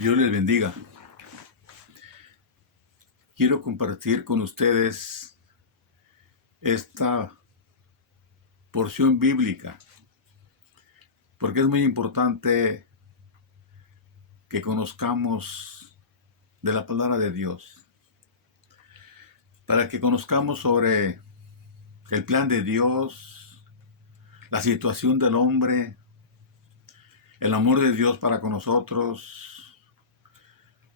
Dios les bendiga. Quiero compartir con ustedes esta porción bíblica, porque es muy importante que conozcamos de la palabra de Dios, para que conozcamos sobre el plan de Dios, la situación del hombre, el amor de Dios para con nosotros,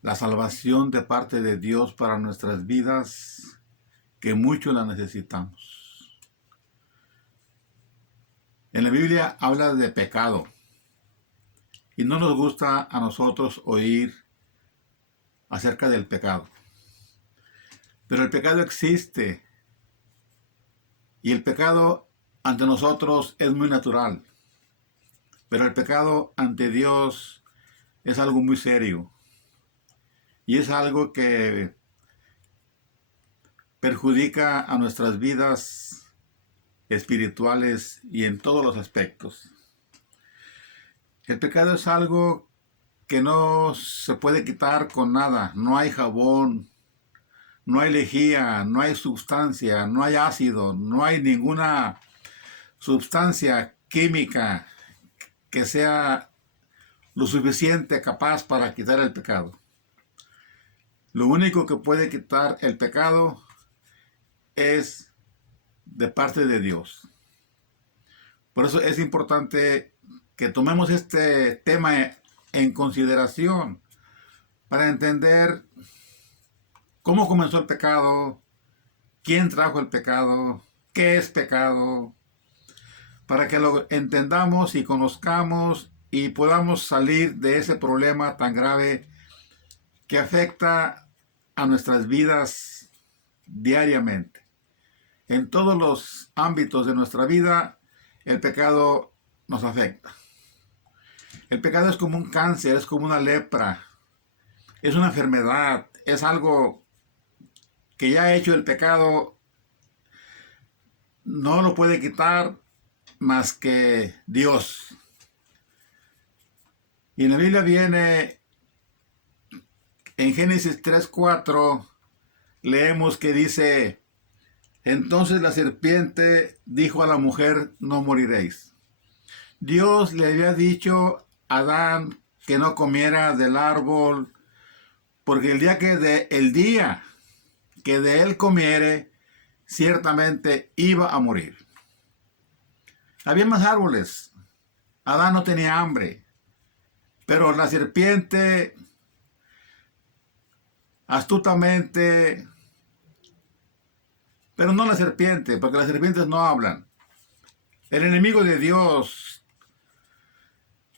la salvación de parte de Dios para nuestras vidas, que mucho la necesitamos. En la Biblia habla de pecado, y no nos gusta a nosotros oír acerca del pecado. Pero el pecado existe, y el pecado ante nosotros es muy natural. Pero el pecado ante Dios es algo muy serio. Y es algo que perjudica a nuestras vidas espirituales y en todos los aspectos. El pecado es algo que no se puede quitar con nada. No hay jabón, no hay lejía, no hay sustancia, no hay ácido, no hay ninguna sustancia química que sea lo suficiente capaz para quitar el pecado. Lo único que puede quitar el pecado es de parte de Dios. Por eso es importante que tomemos este tema en consideración para entender cómo comenzó el pecado, quién trajo el pecado, qué es pecado, para que lo entendamos y conozcamos y podamos salir de ese problema tan grave que afecta a nuestras vidas diariamente. En todos los ámbitos de nuestra vida, el pecado nos afecta. El pecado es como un cáncer, es como una lepra, es una enfermedad, es algo que ya ha hecho el pecado, no lo puede quitar más que Dios. Y en la Biblia viene, en Génesis 3:4, leemos que dice: entonces la serpiente dijo a la mujer, no moriréis. Dios le había dicho a Adán que no comiera del árbol, porque el día que de él comiere, ciertamente iba a morir. Había más árboles. Adán no tenía hambre, pero la serpiente astutamente, pero no la serpiente, porque las serpientes no hablan. El enemigo de Dios,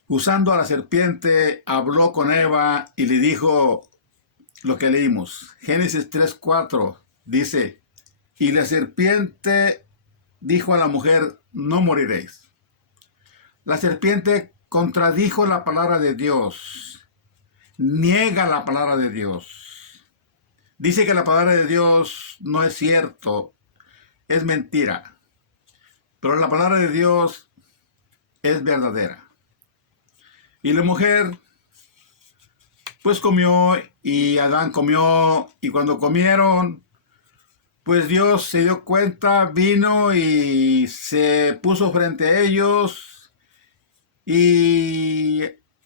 usando a la serpiente, habló con Eva y le dijo lo que leímos. Génesis 3:4 dice: y la serpiente dijo a la mujer, no moriréis. La serpiente contradijo la palabra de Dios, niega la palabra de Dios. Dice que la palabra de Dios no es cierto, es mentira. Pero la palabra de Dios es verdadera. Y la mujer pues comió, y Adán comió, y cuando comieron, pues Dios se dio cuenta, vino y se puso frente a ellos, y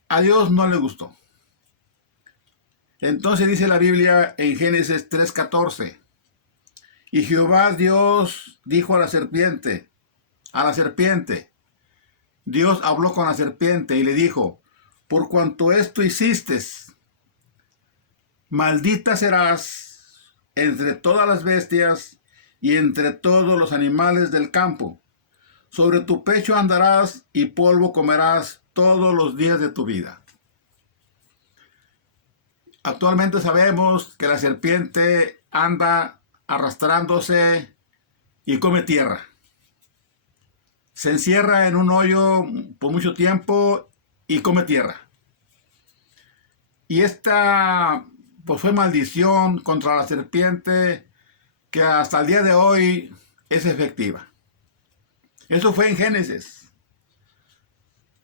a Dios no le gustó. Entonces dice la Biblia en Génesis 3:14, y Jehová Dios dijo a la serpiente, Dios habló con la serpiente y le dijo: por cuanto esto hiciste, maldita serás entre todas las bestias y entre todos los animales del campo. Sobre tu pecho andarás y polvo comerás todos los días de tu vida. Actualmente sabemos que la serpiente anda arrastrándose y come tierra. Se encierra en un hoyo por mucho tiempo y come tierra. Y esta pues fue maldición contra la serpiente que hasta el día de hoy es efectiva. Eso fue en Génesis.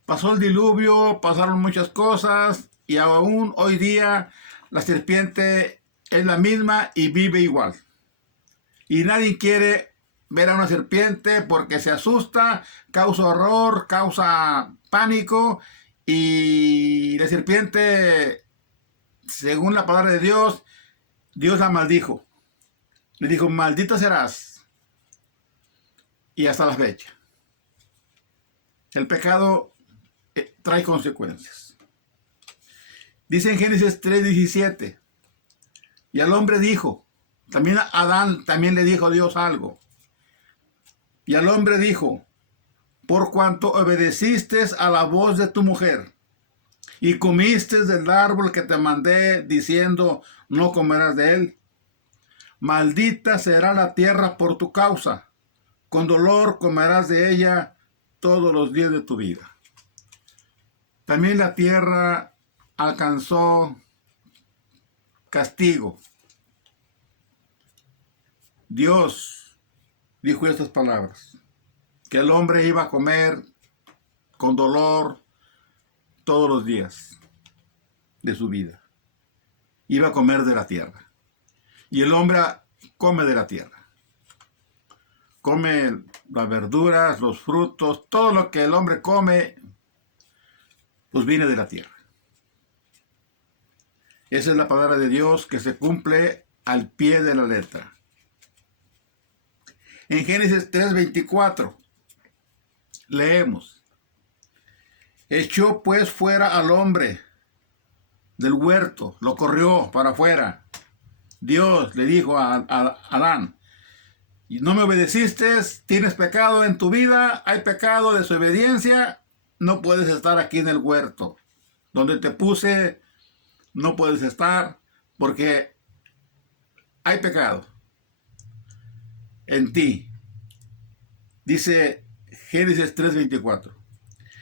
Pasó el diluvio, pasaron muchas cosas y aún hoy día la serpiente es la misma y vive igual. Y nadie quiere ver a una serpiente porque se asusta, causa horror, causa pánico. Y la serpiente, según la palabra de Dios, Dios la maldijo. Le dijo, maldita serás. Y hasta la fecha. El pecado trae consecuencias. Dice en Génesis 3:17. Y al hombre dijo, también a Adán también le dijo Dios algo. Y al hombre dijo, por cuanto obedeciste a la voz de tu mujer y comiste del árbol que te mandé diciendo, no comerás de él, maldita será la tierra por tu causa, con dolor comerás de ella todos los días de tu vida. También la tierra alcanzó castigo. Dios dijo estas palabras, que el hombre iba a comer con dolor todos los días de su vida. Iba a comer de la tierra. Y el hombre come de la tierra. Come las verduras, los frutos, todo lo que el hombre come, pues viene de la tierra. Esa es la palabra de Dios que se cumple al pie de la letra. En Génesis 3:24 leemos, echó pues fuera al hombre del huerto, lo corrió para afuera. Dios le dijo a Adán, y no me obedeciste, tienes pecado en tu vida, hay pecado de desobediencia, no puedes estar aquí en el huerto. Donde te puse, no puedes estar porque hay pecado en ti. Dice Génesis 3:24.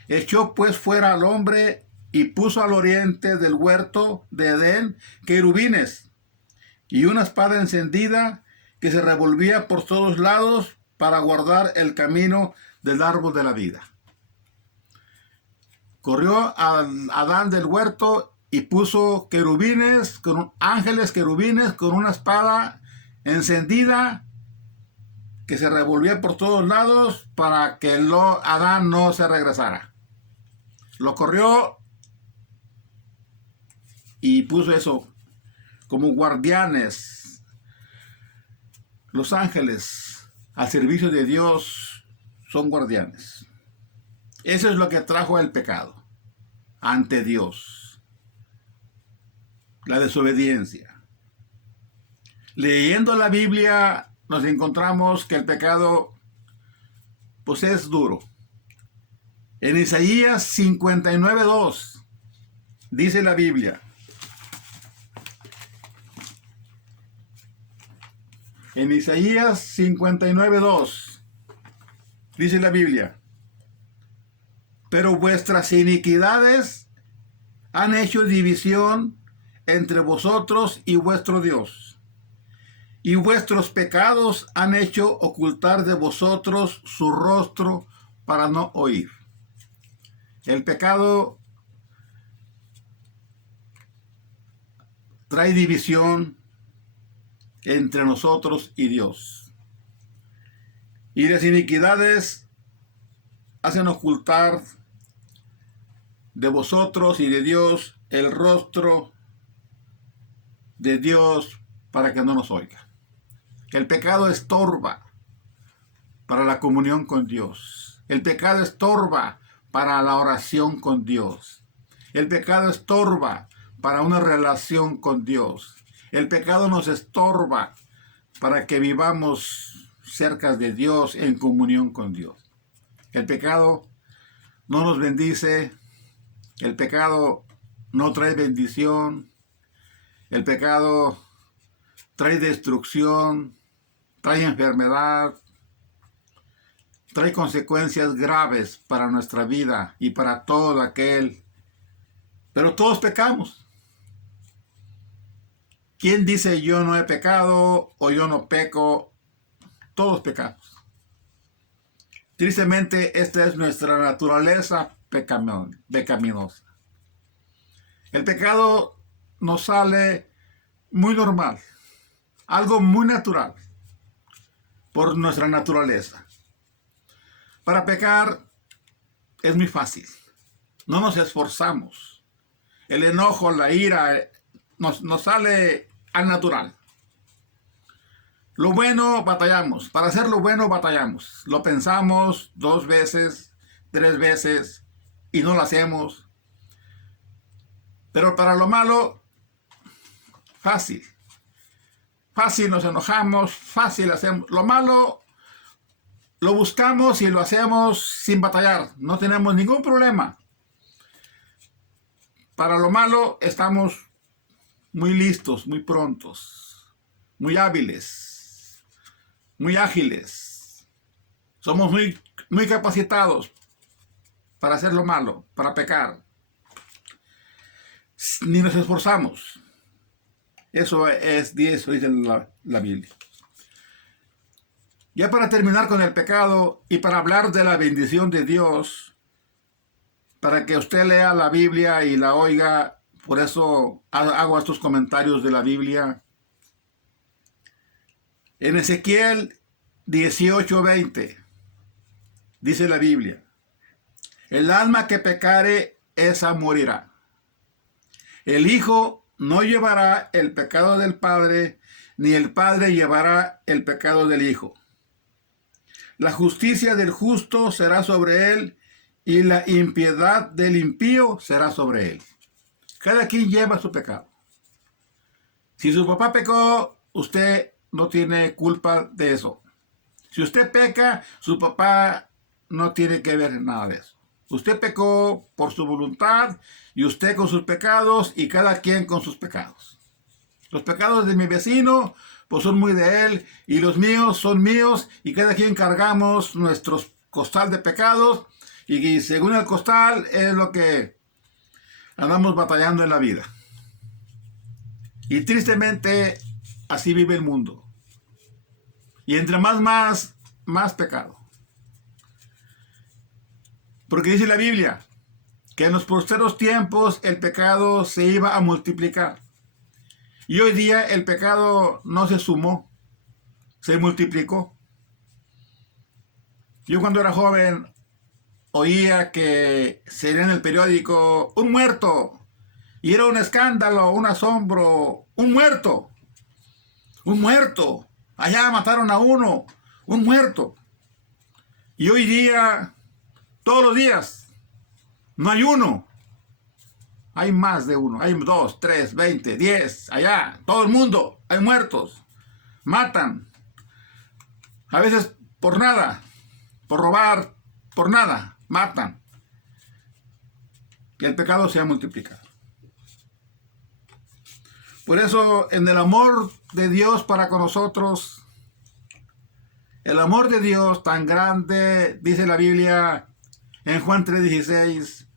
Echó pues fuera al hombre y puso al oriente del huerto de Edén querubines y una espada encendida que se revolvía por todos lados para guardar el camino del árbol de la vida. Corrió a Adán del huerto y puso querubines, ángeles querubines con una espada encendida que se revolvía por todos lados para que Adán no se regresara. Lo corrió y puso eso como guardianes. Los ángeles al servicio de Dios son guardianes. Eso es lo que trajo el pecado ante Dios. La desobediencia. Leyendo la Biblia nos encontramos que el pecado pues es duro. En Isaías 59:2 dice la Biblia. En Isaías 59:2 dice la Biblia. Pero vuestras iniquidades han hecho división entre vosotros y vuestro Dios. Y vuestros pecados han hecho ocultar de vosotros su rostro para no oír. El pecado trae división entre nosotros y Dios. Y las iniquidades hacen ocultar de vosotros y de Dios el rostro de Dios para que no nos oiga. El pecado estorba para la comunión con Dios. El pecado estorba para la oración con Dios. El pecado estorba para una relación con Dios. El pecado nos estorba para que vivamos cerca de Dios, en comunión con Dios. El pecado no nos bendice. El pecado no trae bendición. El pecado trae destrucción, trae enfermedad, trae consecuencias graves para nuestra vida y para todo aquel. Pero todos pecamos. ¿Quién dice yo no he pecado o yo no peco? Todos pecamos. Tristemente, esta es nuestra naturaleza pecaminosa. El pecado nos sale muy normal, algo muy natural, por nuestra naturaleza. Para pecar es muy fácil, no nos esforzamos. El enojo, la ira, nos sale al natural. Lo bueno batallamos, para hacer lo bueno batallamos. Lo pensamos 2 veces, 3 veces y no lo hacemos. Pero para lo malo, fácil. Fácil nos enojamos, fácil hacemos. Lo malo lo buscamos y lo hacemos sin batallar. No tenemos ningún problema. Para lo malo estamos muy listos, muy prontos, muy hábiles, muy ágiles. Somos muy capacitados para hacer lo malo, para pecar. Ni nos esforzamos. Eso dice la Biblia. Ya para terminar con el pecado y para hablar de la bendición de Dios, para que usted lea la Biblia y la oiga, por eso hago estos comentarios de la Biblia. En Ezequiel 18:20 dice la Biblia: el alma que pecare, esa morirá. El Hijo no llevará el pecado del Padre, ni el Padre llevará el pecado del Hijo. La justicia del justo será sobre él, y la impiedad del impío será sobre él. Cada quien lleva su pecado. Si su papá pecó, usted no tiene culpa de eso. Si usted peca, su papá no tiene que ver nada de eso. Usted pecó por su voluntad, y usted con sus pecados, y cada quien con sus pecados. Los pecados de mi vecino, pues son muy de él, y los míos son míos, y cada quien cargamos nuestro costal de pecados, y según el costal es lo que andamos batallando en la vida. Y tristemente así vive el mundo. Y entre más pecado. Porque dice la Biblia que en los posteros tiempos el pecado se iba a multiplicar. Y hoy día el pecado no se sumó, se multiplicó. Yo cuando era joven oía que salía en el periódico un muerto. Y era un escándalo, un asombro. Un muerto. Un muerto. Allá mataron a uno. Un muerto. Y hoy día, todos los días, no hay uno. Hay más de uno. Hay 2, 3, 20, 10. Allá, todo el mundo. Hay muertos. Matan. A veces por nada. Por robar. Por nada. Matan. Y el pecado se ha multiplicado. Por eso, en el amor de Dios para con nosotros, el amor de Dios tan grande, dice la Biblia en Juan 3:16,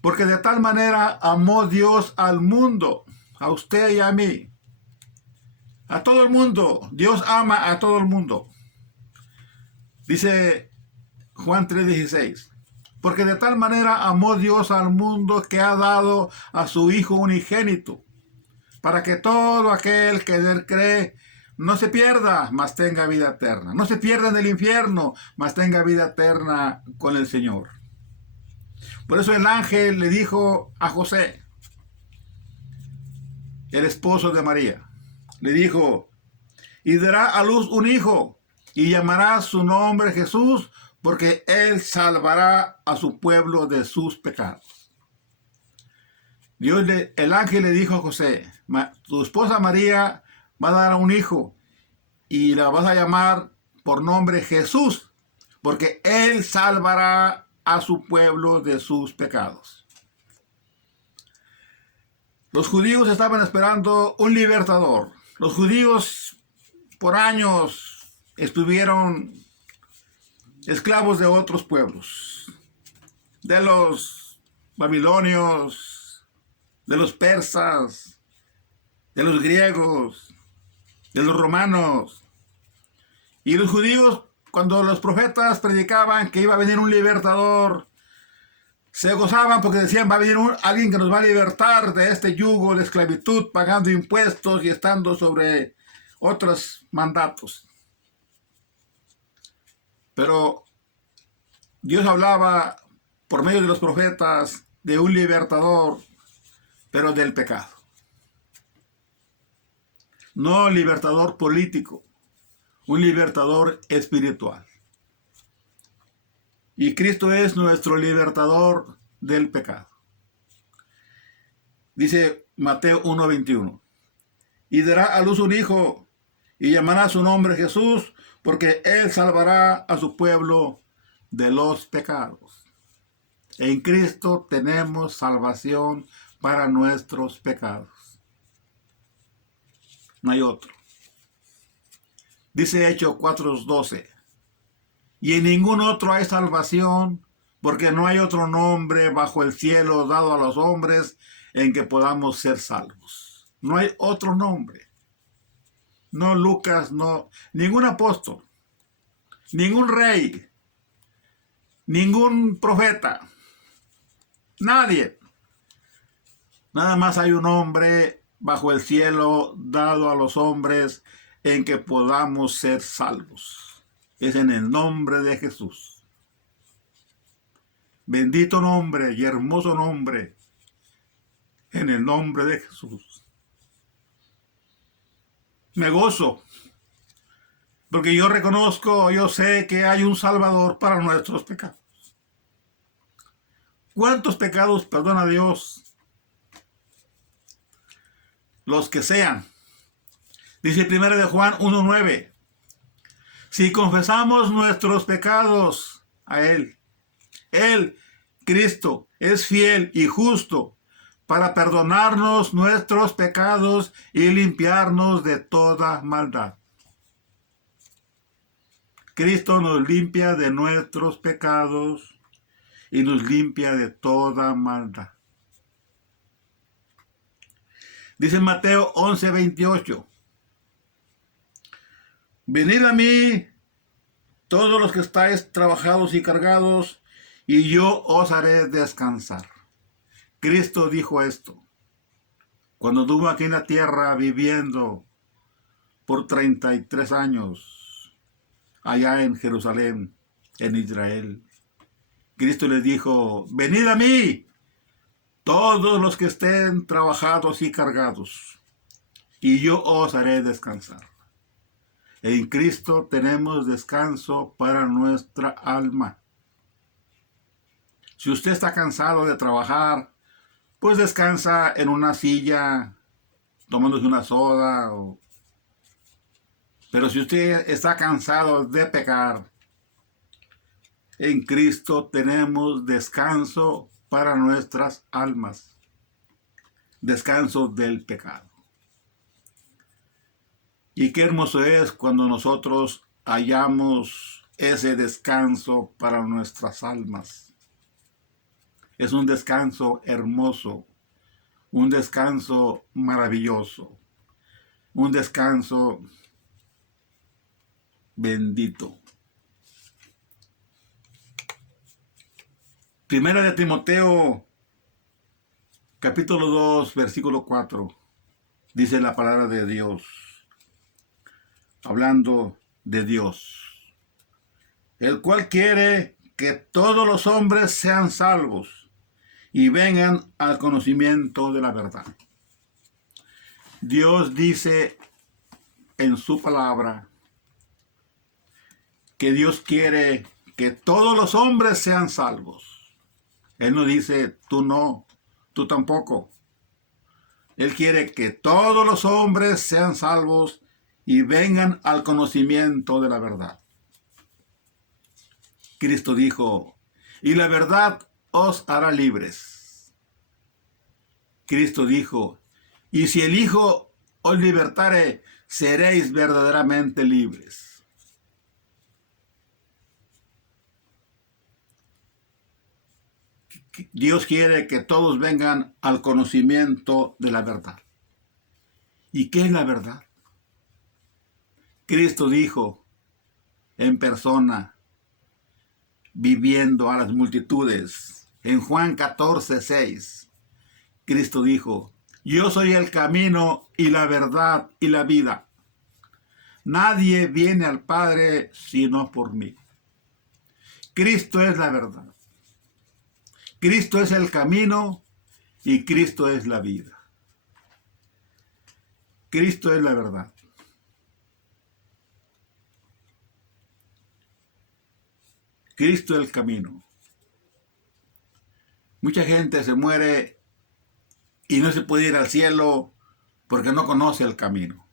porque de tal manera amó Dios al mundo, a usted y a mí, a todo el mundo. Dios ama a todo el mundo. Dice Juan 3:16, porque de tal manera amó Dios al mundo que ha dado a su Hijo unigénito, para que todo aquel que en él cree no se pierda, mas tenga vida eterna. No se pierda en el infierno, mas tenga vida eterna con el Señor. Por eso el ángel le dijo a José, el esposo de María, le dijo: y dará a luz un hijo, y llamará su nombre Jesús, porque él salvará a su pueblo de sus pecados. El ángel le dijo a José: tu esposa María va a dar a un hijo y la vas a llamar por nombre Jesús, porque él salvará a su pueblo de sus pecados. Los judíos estaban esperando un libertador. Los judíos por años estuvieron esclavos de otros pueblos, de los babilonios, de los persas, de los griegos, de los romanos. Y los judíos, cuando los profetas predicaban que iba a venir un libertador, Se gozaban porque decían, va a venir alguien que nos va a libertar de este yugo de esclavitud, pagando impuestos y estando sobre otros mandatos. Pero Dios hablaba por medio de los profetas de un libertador, pero del pecado. No libertador político, un libertador espiritual. Y Cristo es nuestro libertador del pecado. Dice Mateo 1:21. Y dará a luz un hijo, y llamará su nombre Jesús, porque él salvará a su pueblo de los pecados. En Cristo tenemos salvación para nuestros pecados. No hay otro. Dice Hechos 4:12. Y en ningún otro hay salvación, porque no hay otro nombre bajo el cielo dado a los hombres en que podamos ser salvos. No hay otro nombre. No Lucas, no, ningún apóstol, ningún rey, ningún profeta, nadie. Nada más hay un nombre bajo el cielo dado a los hombres en que podamos ser salvos. Es en el nombre de Jesús. Bendito nombre y hermoso nombre, en el nombre de Jesús. Me gozo, porque yo reconozco, yo sé que hay un Salvador para nuestros pecados. ¿Cuántos pecados perdona Dios? Los que sean. Dice 1 de Juan 1:9. Si confesamos nuestros pecados a Él, Cristo, es fiel y justo para perdonarnos nuestros pecados y limpiarnos de toda maldad. Cristo nos limpia de nuestros pecados y nos limpia de toda maldad. Dice Mateo 11:28. Venid a mí, todos los que estáis trabajados y cargados, y yo os haré descansar. Cristo dijo esto cuando estuvo aquí en la tierra viviendo por 33 años, allá en Jerusalén, en Israel. Cristo les dijo, venid a mí, todos los que estén trabajados y cargados, y yo os haré descansar. En Cristo tenemos descanso para nuestra alma. Si usted está cansado de trabajar, pues descansa en una silla, tomándose una soda. Pero si usted está cansado de pecar, en Cristo tenemos descanso para nuestras almas. Descanso del pecado. Y qué hermoso es cuando nosotros hallamos ese descanso para nuestras almas. Es un descanso hermoso, un descanso maravilloso, un descanso bendito. Primera de Timoteo, capítulo 2, versículo 4, dice la palabra de Dios, hablando de Dios, el cual quiere que todos los hombres sean salvos y vengan al conocimiento de la verdad. Dios dice en su palabra que Dios quiere que todos los hombres sean salvos. Él no dice, tú no, tú tampoco. Él quiere que todos los hombres sean salvos y vengan al conocimiento de la verdad. Cristo dijo, y la verdad os hará libres. Cristo dijo, y si el Hijo os libertare, seréis verdaderamente libres. Dios quiere que todos vengan al conocimiento de la verdad. ¿Y qué es la verdad? Cristo dijo en persona, viviendo a las multitudes En Juan 14:6, Cristo dijo: yo soy el camino y la verdad y la vida. Nadie viene al Padre sino por mí. Cristo es la verdad. Cristo es el camino y Cristo es la vida. Cristo es la verdad. Cristo es el camino. Mucha gente se muere y no se puede ir al cielo porque no conoce el camino.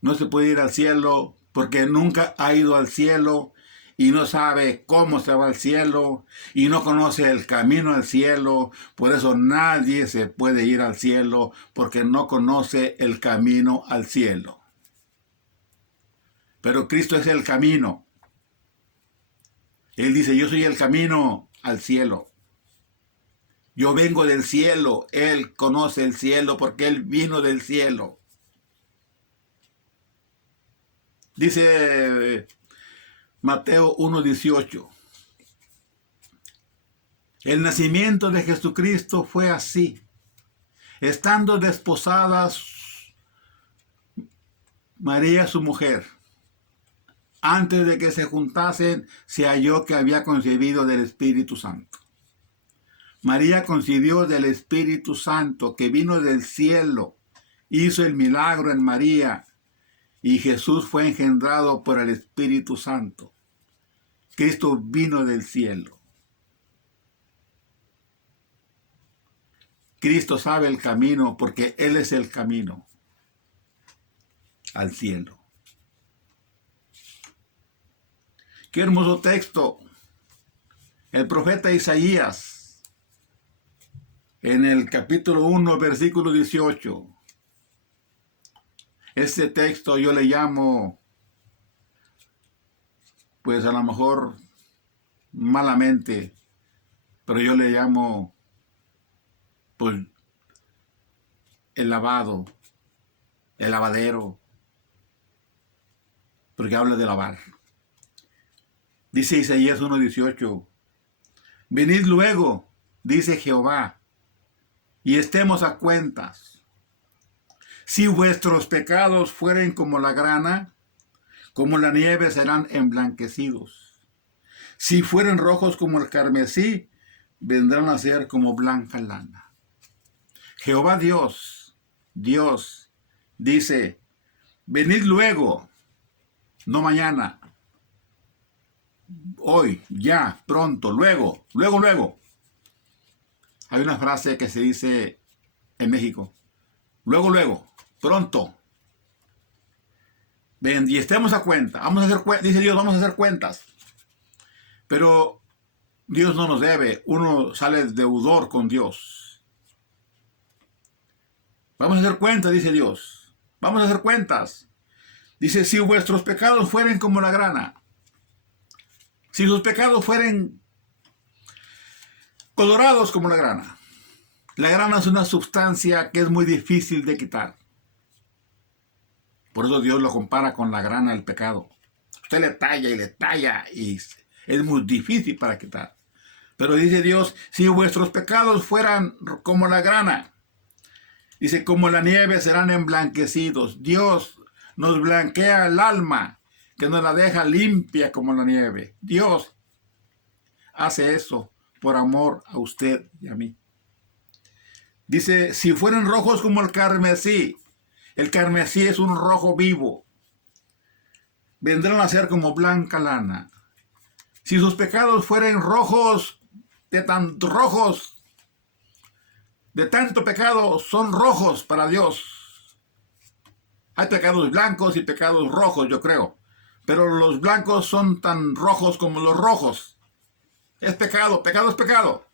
No se puede ir al cielo porque nunca ha ido al cielo y no sabe cómo se va al cielo y no conoce el camino al cielo. Por eso nadie se puede ir al cielo porque no conoce el camino al cielo. Pero Cristo es el camino. Él dice: yo soy el camino al cielo. Yo vengo del cielo. Él conoce el cielo porque Él vino del cielo. Dice Mateo 1:18. El nacimiento de Jesucristo fue así. Estando desposadas María su mujer, antes de que se juntasen, se halló que había concebido del Espíritu Santo. María concibió del Espíritu Santo que vino del cielo, hizo el milagro en María, y Jesús fue engendrado por el Espíritu Santo. Cristo vino del cielo. Cristo sabe el camino porque Él es el camino al cielo. Qué hermoso texto. El profeta Isaías, en el capítulo 1, versículo 18. Este texto yo le llamo, pues a lo mejor malamente, pero yo le llamo, pues, el lavado, el lavadero, porque habla de lavar. Dice Isaías 1:18, venid luego, dice Jehová, y estemos a cuentas. Si vuestros pecados fueren como la grana, como la nieve serán emblanquecidos. Si fueren rojos como el carmesí, vendrán a ser como blanca lana. Jehová Dios dice: venid luego, no mañana, hoy, ya, pronto, luego. Hay una frase que se dice en México: luego, pronto. Ven, y estemos a cuenta. Vamos a hacer cuentas, dice Dios, vamos a hacer cuentas. Pero Dios no nos debe. Uno sale deudor con Dios. Vamos a hacer cuentas, dice Dios. Vamos a hacer cuentas. Dice: si vuestros pecados fueren como la grana, si sus pecados fueren colorados como la grana. La grana es una sustancia que es muy difícil de quitar. Por eso Dios lo compara con la grana del pecado. Usted le talla y es muy difícil para quitar. Pero dice Dios: si vuestros pecados fueran como la grana, dice, como la nieve serán emblanquecidos. Dios nos blanquea el alma, que nos la deja limpia como la nieve. Dios hace eso por amor a usted y a mí. Dice: si fueran rojos como el carmesí es un rojo vivo, vendrán a ser como blanca lana. Si sus pecados fueren rojos, de tanto pecado, son rojos para Dios. Hay pecados blancos y pecados rojos, yo creo. Pero los blancos son tan rojos como los rojos. Es pecado, pecado es pecado.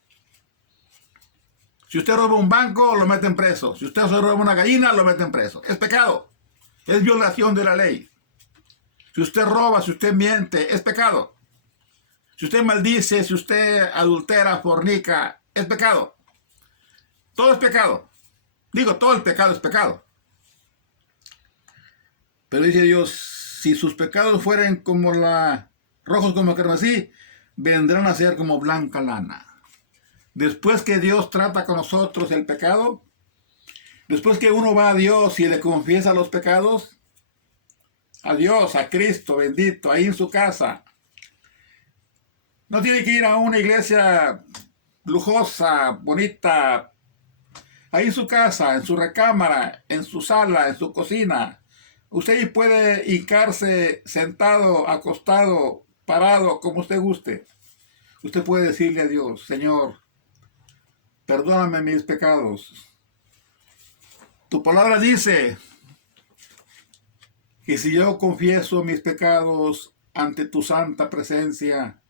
Si usted roba un banco, lo meten preso. Si usted se roba una gallina, lo meten preso. Es pecado. Es violación de la ley. Si usted roba, si usted miente, es pecado. Si usted maldice, si usted adultera, fornica, es pecado. Todo es pecado. Digo, todo el pecado es pecado. Pero dice Dios: si sus pecados fueran como rojos como el carmesí, vendrán a ser como blanca lana. Después que Dios trata con nosotros el pecado, después que uno va a Dios y le confiesa los pecados, a Dios, a Cristo bendito, ahí en su casa. No tiene que ir a una iglesia lujosa, bonita, ahí en su casa, en su recámara, en su sala, en su cocina. Usted puede hincarse sentado, acostado, parado, como usted guste. Usted puede decirle a Dios, Señor, perdóname mis pecados. Tu palabra dice que si yo confieso mis pecados ante tu santa presencia,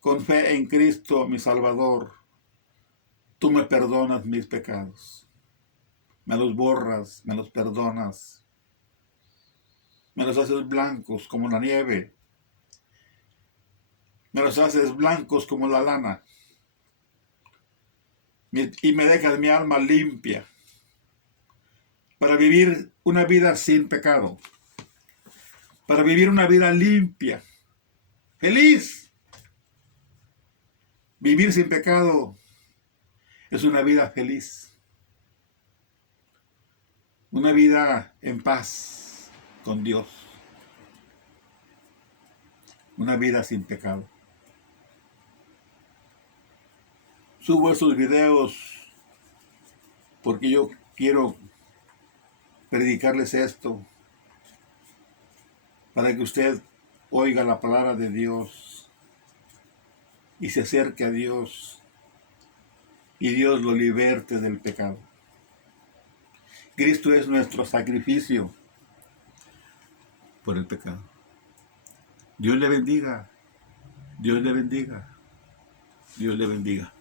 con fe en Cristo mi Salvador, tú me perdonas mis pecados. Me los borras, me los perdonas. Me los haces blancos como la nieve. Me los haces blancos como la lana. Y me dejas mi alma limpia para vivir una vida sin pecado. Para vivir una vida limpia. Feliz. Vivir sin pecado es una vida feliz. Una vida en paz con Dios. Una vida sin pecado. Subo esos videos porque yo quiero predicarles esto para que usted oiga la palabra de Dios y se acerque a Dios y Dios lo liberte del pecado. Cristo es nuestro sacrificio por el pecado. Dios le bendiga. Dios le bendiga. Dios le bendiga.